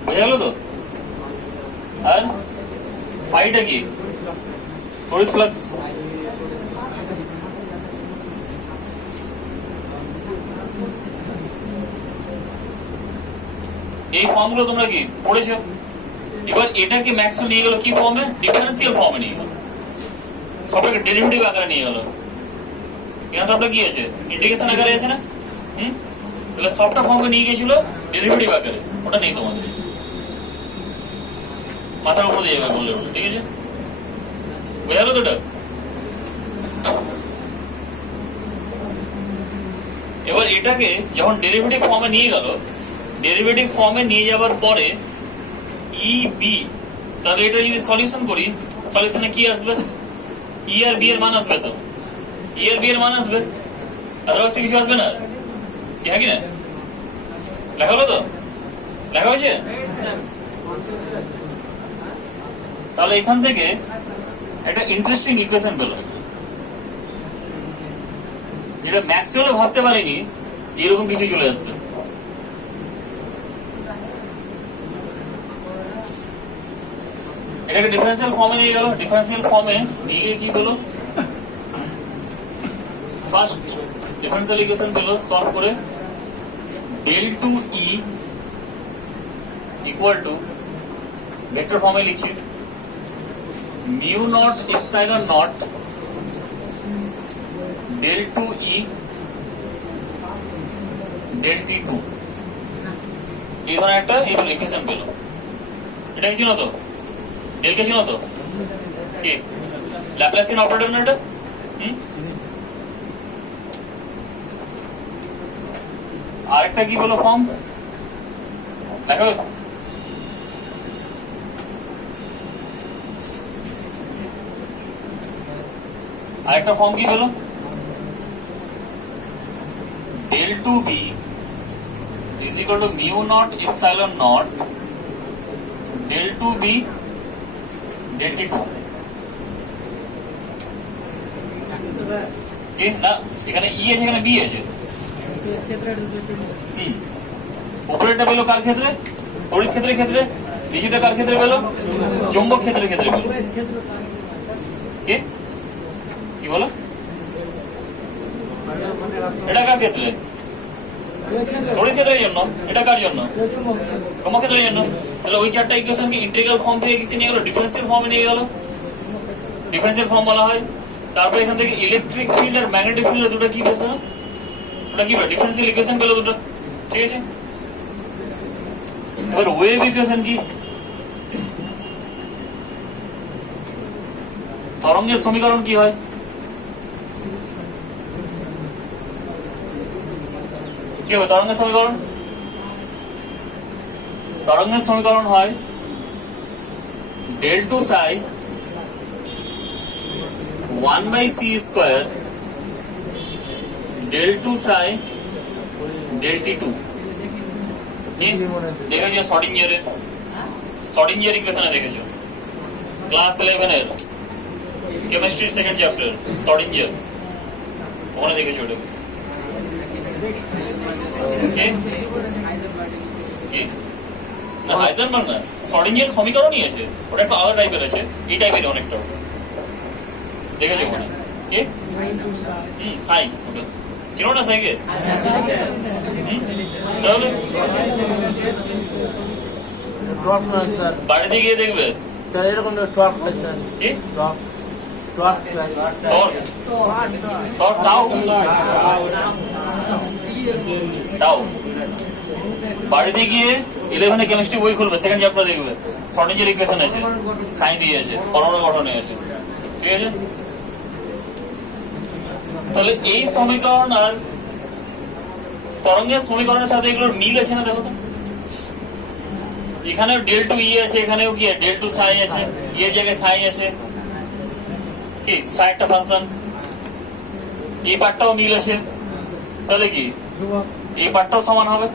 বোঝা গেল তো। আর ফাইটা কি, তড়িৎ ফ্লাক্স। এই ফর্মগুলো তোমরা কি পড়েছো? এবার এটাকে ম্যাক্সওয়েল নিয়ে গেল কি ফর্মে, ডিফারেন্সিয়াল ফর্মে নিয়ে গেল, সবটাকে ডেরিভেটিভ আকারে নিয়ে গেল। এখানে সবটা কি আছে, ইন্টিগ্রেশন আকারে আছে না। তাহলে সবটা ফর্মে নিয়ে গেছিল ডেরিভেটিভ আকারে, ওটা নেই তোমাদের, মাথার উপর দিয়ে যাবে বললে ওটা, ঠিক আছে। বোঝা গেল তো এটা। এবার এটাকে যখন ডেরিভেটিভ ফর্মে নিয়ে গেল, ডেরিভেটিভ ফর্মে নিয়ে যাওয়ার পরে ই বি, তাহলে এটা যদি সলিউশন করি, সলিউশনে কি আসবে, ই আর বি এর মান আসবে তো, ই আর বি এর মান আসবে, আদারওয়াইজ কিছু আসবে না। কি হ্যাঁ কি না, লেখা হলো তো, লেখা হয়েছে। তাহলে এখান থেকে একটা ইন্টারেস্টিং ইকুয়েশন পেল, যেটা ম্যাক্সওয়েলও ভাবতে পারেনি এরকম কিছু চলে আসবে। এটাকে ডিফারেন্সিয়াল ফর্মে নিয়ে গেল, ডিফারেন্সিয়াল ফর্মে নিয়ে কি পেলো, ফার্স্ট ডিফারেন্সিয়াল ইকুয়েশন পেলো সলভ করে, del two E equal to vector ফর্মে লিখছি mu naught epsilon naught del two E del t two, এই ধরনের একটা ইকুয়েশন পেলো। এটা কি ছিল তো, ডেল কে ছিল তো, কি ল্যাপ্লাসিয়ান অপারেটর না এটা। আরেকটা কি বলো ফর্ম দেখো, আরেকটা ফর্ম কি বলো, del two B is equal to mu naught epsilon naught del two B del t two. না এখানে ই আছে, এখানে বি আছে। উপরেরটা পেলো কার ক্ষেত্রে, তড়িৎ ক্ষেত্রের ক্ষেত্রে, নিচুটা কার ক্ষেত্রে পেলো? চৌম্বক ক্ষেত্রের ক্ষেত্রে পেলো। কে কি বলো? এটা কার ক্ষেত্রে? তড়িৎ ক্ষেত্রের জন্য। এটা কার জন্য? চৌম্বক ক্ষেত্রের জন্য। তাহলে ওই চারটা ইকুয়েশন কি ইন্টিগ্রাল ফর্ম থেকে কিছু নিয়ে গেল, ডিফারেন্সিয়াল ফর্মে নিয়ে গেল, ডিফারেন্সিয়াল ফর্ম বলা হয়। তারপর এখান থেকে ইলেকট্রিক ফিল্ড আর ম্যাগনেটিক ফিল্ড দুটো কি পেয়েছে? ওটা কি ডিফারেন্সিয়াল ইকুয়েশন পেলো দুটো, ঠিক আছে। এবার ওয়েভ ইকুয়েশন কি? তরঙ্গের সমীকরণ কি হয়? কি হবে তরঙ্গের সমীকরণ? তরঙ্গের সমীকরণ হয় del 2 psi 1/c square del 2 psi del t2। দেখেছো শর্ডিঞ্জার ইকুয়েশনে দেখেছো ক্লাস 11 এর কেমিস্ট্রি সেকেন্ড চ্যাপ্টার শর্ডিঞ্জার, ওখানে দেখেছো ওটা কি না হাইজেনবার্গ না, শর্ডিঞ্জার সমীকরণই আছে, ওটা একটু আলাদা টাইপের আছে, এই টাইপের অনেকটা দেখেছো ওখানে কি সাই ওটা চিনো না সাইকে? তাহলে বাড়িতে গিয়ে দেখবে স্যার এরকম টর্ক স্যার কি টর্ক টাও টাও বাড়িতে গিয়ে 11 কেমিস্ট্রি বই খুলবে, সেকেন্ড চ্যাপ্টার দেখবে শর্ডিঞ্জার ইকুয়েশন আছে, সাইন দিয়ে আছে, পরমাণু গঠনে আছে, ঠিক আছে। তাহলে এই সমীকরণ আর তরঙ্গের সমীকরণের সাথে এগুলোর মিল আছে না? দেখো তো এখানে del 2 ই আছে, এখানেও কি del 2 সাই আছে, এর জায়গায় সাই আছে, কি সাই একটা ফাংশন, এই পার্টটাও মিল আছে, তাহলে কি এই পার্টটাও সমান হবে,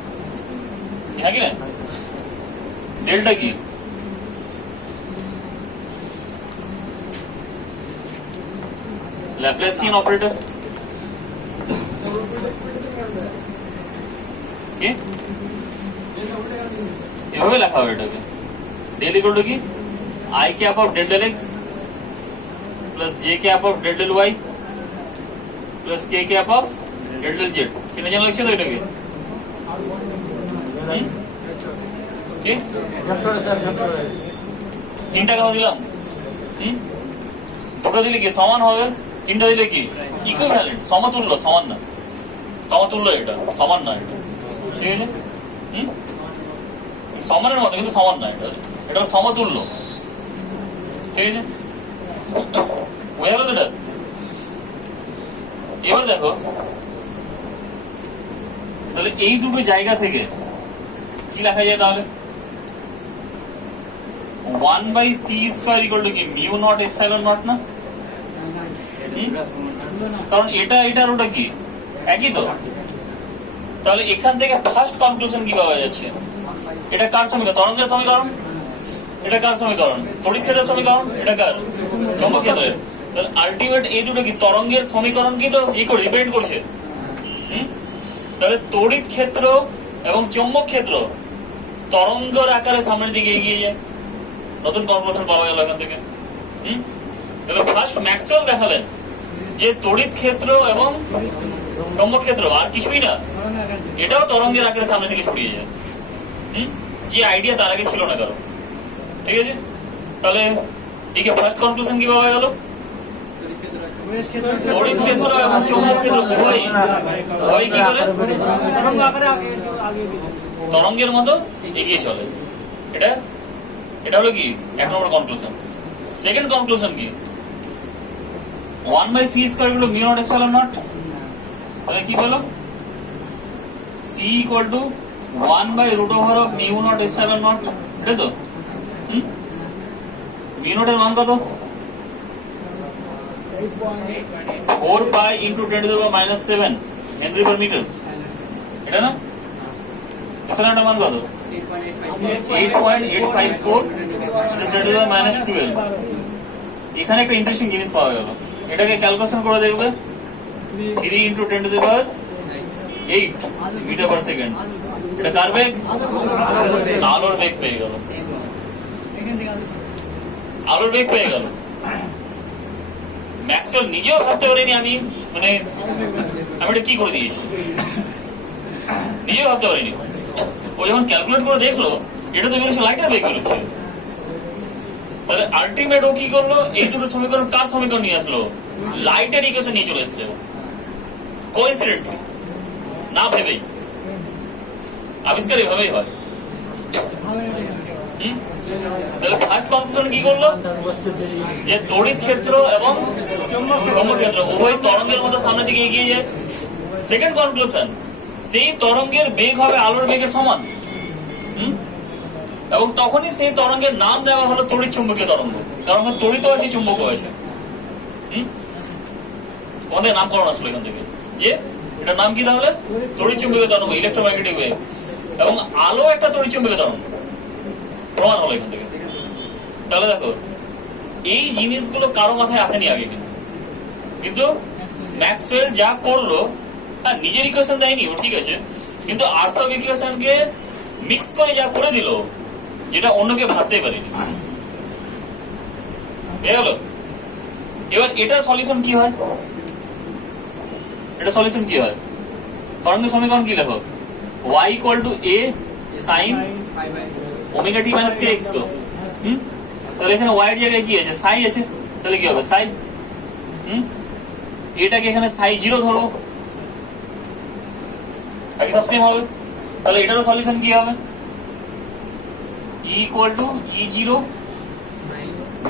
হ্যাঁ কি না? ডেলটা কি? ল্যাপ্লাসিয়ান অপারেটর কি এভাবে লেখা হবে এটাকে, ডেল ইকুয়াল টু কি I cap of del del x plus J cap of del del y plus K cap of del del z. চিনে জানা লাগছে তো এটাকে? কি তিনটা কেন দিলাম? দুটো দিলে কি সমান হবে, তিনটা দিলে কি ইকুইভ্যালেন্ট, সমতুল্য, সমান না, সমতুল্য, এটা সমান না, এটা ঠিক আছে। সমানের মতো কিন্তু সমান না, এটা সমতুল্য, ঠিক আছে। বোঝা গেল এটা? এবার দেখো তাহলে এই দুটো জায়গা থেকে কি লেখা যায় তাহলে? 1/c স্কয়ার ইকুয়াল টু কি মিউ নট এপসাইলন নট না? কারণ এটা এটার ওটা কি একই তো। তাহলে এখান থেকে ফার্স্ট কনক্লুশন কি পাওয়া যাচ্ছে? এটা কার সমীকরণ? তরঙ্গের সমীকরণ। এটা কার সমীকরণ? তড়িৎ ক্ষেত্রের সমীকরণ। এটা কার? চৌম্বক ক্ষেত্রের। তাহলে আলটিমেট এই দুটো কি তরঙ্গের সমীকরণ কি তো ডিপেন্ড করছে। তাহলে তড়িৎ ক্ষেত্র এবং চৌম্বক ক্ষেত্র তরঙ্গের আকারে সামনের দিকে এগিয়ে যায়। নতুন কনক্লুশন পাওয়া গেল এখান থেকে। তাহলে ফার্স্ট ম্যাক্সওয়েল দেখালেন যে তড়িৎ ক্ষেত্র এবং চৌম্বক ক্ষেত্র আর কিছুই না, এটাও তরঙ্গের আকারে সামনের দিকে ছড়িয়ে যায়। যে আইডিয়া তার আগে ছিল না কারো, ঠিক আছে। তাহলে একে ফার্স্ট কনক্লুশন কি পাওয়া গেল? তড়িৎ ক্ষেত্র এবং চৌম্বক ক্ষেত্র উভয় কি করে তরঙ্গের মতো এগিয়ে চলে। এটা হলো কি এক নম্বর কনক্লুশন। সেকেন্ড কনক্লুশন কি? 1/c square equal to mu naught epsilon naught. তাহলে কি বলো? c ইকুয়াল টু 1/√ওভার of mu naught epsilon naught. এটা তো মিউ নট এর মান কত? 4 pi into 10⁻⁻7 henry per metre. এটা না? এপসাইলন এর মান কত? 8.854 10⁻12। এখানে একটা ইন্টারেস্টিং জিনিস পাওয়া গেল। এটাকে ক্যালকুলেশন করে দেখবে। 3 ইনটু 10⁸ মিটার পার সেকেন্ড। এটা কার বেগ? আলোর বেগ পেয়ে গেল। আলোর বেগ পেয়ে গেল। ম্যাক্সওয়েল নিজেও ভাবতে পারেনি আমি এটা কি করে দিয়েছি, নিজেও ভাবতে পারিনি। ও যখন ক্যালকুলেট করে দেখলো এটা তো বেরোচ্ছে লাইটের বেগ বেরোচ্ছে, তাহলে আলটিমেট ও কি করলো, এই দুটো সমীকরণ কার সমীকরণ নিয়ে আসলো, লাইটের ইকুয়েশন নিয়ে চলে এসছে কোইন্সিডেন্টলি, না ভেবেই। আবিষ্কার এভাবেই হয়। তাহলে ফার্স্ট কনক্লুশন কি করলো, যে তড়িৎ ক্ষেত্র এবং চৌম্বক ক্ষেত্র উভয় তরঙ্গের মতো সামনের দিকে এগিয়ে যায়। সেকেন্ড কনক্লুশন, সেই তরঙ্গের বেগ হবে আলোর বেগের সমান, এবং তখনই সেই তরঙ্গের নাম দেওয়া হলো তড়িৎ চুম্বকীয় তরঙ্গ, কারণ তড়িৎ আছে চুম্বকও আছে। তোমাদের নামকরণ আসলো এখান থেকে, যে এটার নাম কি তাহলে তড়িৎ চুম্বকীয় তরঙ্গ, ইলেকট্রোম্যাগনেটিক ওয়েভ, এবং আলো একটা তড়িৎ চুম্বকীয় তরঙ্গ, প্রমাণ হলো এখান থেকে। তাহলে দেখো এই জিনিসগুলো কারো মাথায় আসেনি আগে, কিন্তু ম্যাক্সওয়েল যা করলো, হ্যাঁ নিজের ইকুয়েশন দেয়নি ও, ঠিক আছে, কিন্তু আর্টস অফ ইকুয়েশনকে মিক্স করে যা করে দিল, যেটা অন্যকে ভাবতেই পারিনি। এবার এটার সলিউশন কি হয়, এটা সলিউশন কি হয়, তরঙ্গের সমীকরণ কি লেখো, y equal to a sin omega t minus kx। তো তাহলে এখানে y এর জায়গায় কি আছে, সাই আছে, তাহলে কি হবে সাই, এটাকে এখানে সাই 0 ধরো, বাকি সব সেম হবে। তাহলে এটারও সলিউশন কি হবে, e ইকুয়াল টু e0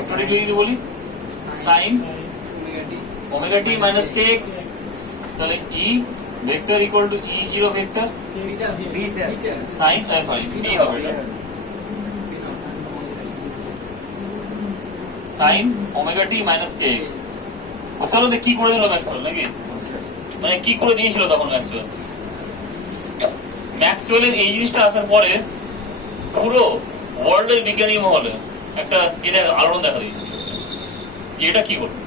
যদি বলি sine omega t minus kx, তাহলে e vector equal to e0 vector sine, sorry b হবে এটা, sine omega t minus kx। বুঝতে পারলো কি করে দিল ম্যাক্সওয়েল, নাকি কি করে দিয়েছিল তখন ম্যাক্সওয়েল। ম্যাক্সওয়েলের এই জিনিসটা আসার পরে পুরো ওয়ার্ল্ডের বিজ্ঞানী মহলে একটা আলোড়ন দেখা দিয়েছে, যে এটা কি করবে।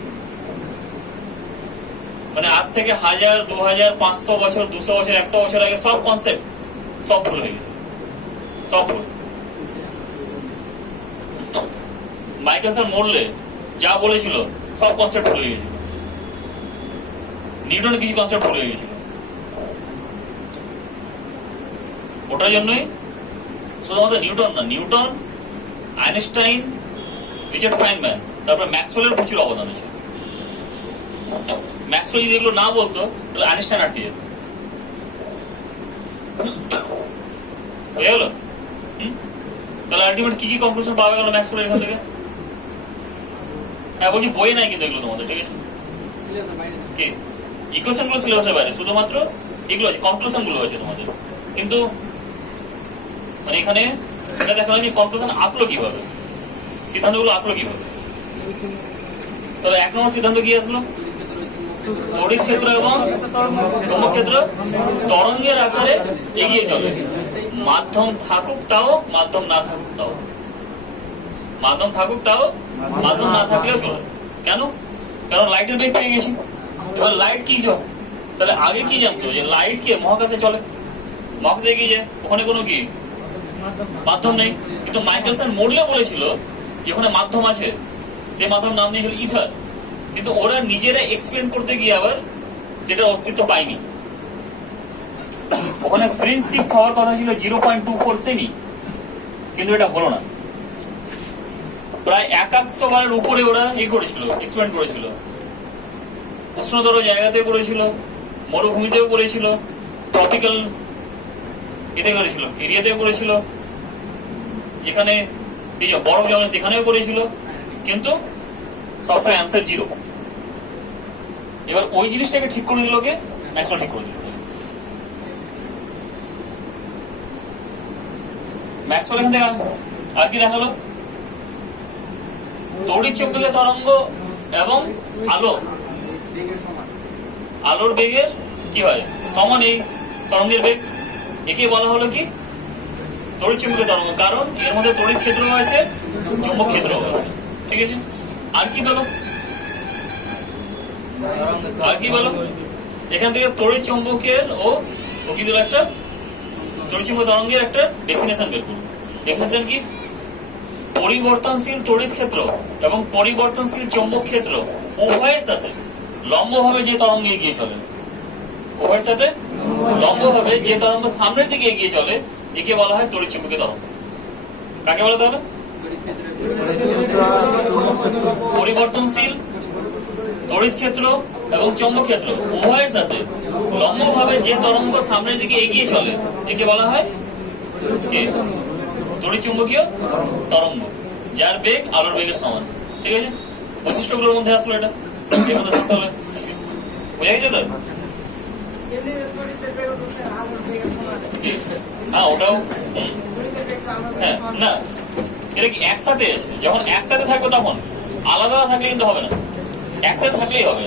আজ থেকে 1000, 2000, 500 বছর, 200 বছর, 100 বছর আগে সব কনসেপ্ট সব ভুল হয়ে গেছে, সব ভুল। মাইকেলসন মরলে যা বলেছিল সব কনসেপ্ট ভুল হয়ে গেছিল, নিউটনের কিছু কনসেপ্ট ভুল হয়ে গেছিল। ওটার জন্যই শুধুমাত্র নিউটন না, নিউটন, আইনস্টাইন, রিচার্ড ফাইনম্যান, তারপর ম্যাক্সওয়েলের প্রচুর অবদান আছে। ম্যাক্সওয়েল যদি এগুলো না বলতো তাহলে আইনস্টাইন আটকে যেত, হয়ে গেল। তাহলে আলটিমেট কি কি কনক্লুশন পাওয়া গেল ম্যাক্সওয়েলের এখান থেকে। হ্যাঁ বলছি বই নাই কিন্তু এগুলো তোমাদের, ঠিক আছে, কি ইকুয়েশন গুলো সিলেবাসের বাইরে, শুধুমাত্র এগুলো আছে, কনক্লুশন গুলো আছে তোমাদের। কিন্তু এখানে এটা দেখালাম যে কনক্লুশন আসলো কিভাবে, সিদ্ধান্তগুলো আসলো কিভাবে। তাহলে 1 নম্বর সিদ্ধান্ত কি আসলো, তড়িৎ ক্ষেত্র এবং চৌম্বক ক্ষেত্র তরঙ্গের আকারে এগিয়ে চলে, মাধ্যম থাকুক তাও, মাধ্যম না থাকুক তাও, মাধ্যম থাকুক তাও, মাধ্যম না থাকলেও চলে। কেন, কারণ লাইটের বেগ পেয়ে গেছি। এবার লাইট কি চলে, তাহলে আগে কি জানতো যে লাইট কে মহাকাশে চলে, মহাকাশে এগিয়ে যায়, ওখানে কোনো কি মাধ্যম নেই। কিন্তু মাইকেলসন মরলে বলেছিল যে ওখানে মাধ্যম আছে, সে মাধ্যম নাম দিয়েছিল ইথার, কিন্তু ওরা নিজেরা এক্সপ্লেন করতে গিয়ে আবার সেটা অস্তিত্ব পায়নি। ওখানে ফ্রিঞ্জ শিফট হওয়ার কথা ছিল 0.24 সেমি, কিন্তু এটা হলো না। প্রায় 100 বারের উপরে ওরা করেছিল, এক্সপ্লেন করেছিল, উষ্ণতর জায়গাতে করেছিল, মরুভূমিতেও করেছিল, ট্রপিক্যাল এতে করেছিল, এরিয়াতেও করেছিল, যেখানে বরফ জমে সেখানেও করেছিল, কিন্তু সবসময় অ্যান্সার 0। এবার ওই জিনিসটাকে ঠিক করে দিল কে, ম্যাক্সওয়েল ঠিক করে দিল। ম্যাক্সওয়েল এখান থেকে আর কি দেখালো, তড়িৎ চুম্বকীয় তরঙ্গ এবং আলোর বেগের কি হয়, সমান এই তরঙ্গের বেগ। একে বলা হলো কি তড়িৎ চুম্বকীয় তরঙ্গ, কারণ এর মধ্যে তড়িৎ ক্ষেত্র আছে, চুম্বক ক্ষেত্র আছে, ঠিক আছে। আর কি বলো, আর কি বলো, এখান থেকে তড়িৎ চুম্বকের ও কি দিল, একটা তড়িৎ চুম্বকীয় তরঙ্গের একটা ডেফিনেশন বের করবো। ডেফিনেশন কি, পরিবর্তনশীল তড়িৎ ক্ষেত্র এবং পরিবর্তনশীল চৌম্বক ক্ষেত্র উভয়ের সাথে লম্বভাবে যে তরঙ্গ এগিয়ে চলে, উভয়ের সাথে লম্বভাবে যে তরঙ্গ সামনের দিকে এগিয়ে চলে একে বলা হয় তড়িৎ চুম্বকীয় তরঙ্গ। কাকে বলে তাহলে? পরিবর্তনশীল তড়িৎ ক্ষেত্র এবং চৌম্বক ক্ষেত্র উভয়ের সাথে লম্বভাবে যে তরঙ্গ সামনের দিকে এগিয়ে চলে একে বলা হয় তড়িৎ চুম্বকীয় তরঙ্গ, যার বেগ আলোর বেগের সমান। ঠিক আছে, বৈশিষ্ট্যগুলোর মধ্যে আসলো এটা, এর মধ্যে থাকতে হবে। বোঝা গেছে তো? হ্যাঁ, ওটাও হ্যাঁ না, এটা কি একসাথে আছে? যখন একসাথে থাকবে তখন, আলাদা থাকলে কিন্তু হবে না, একসাথে থাকলেই হবে।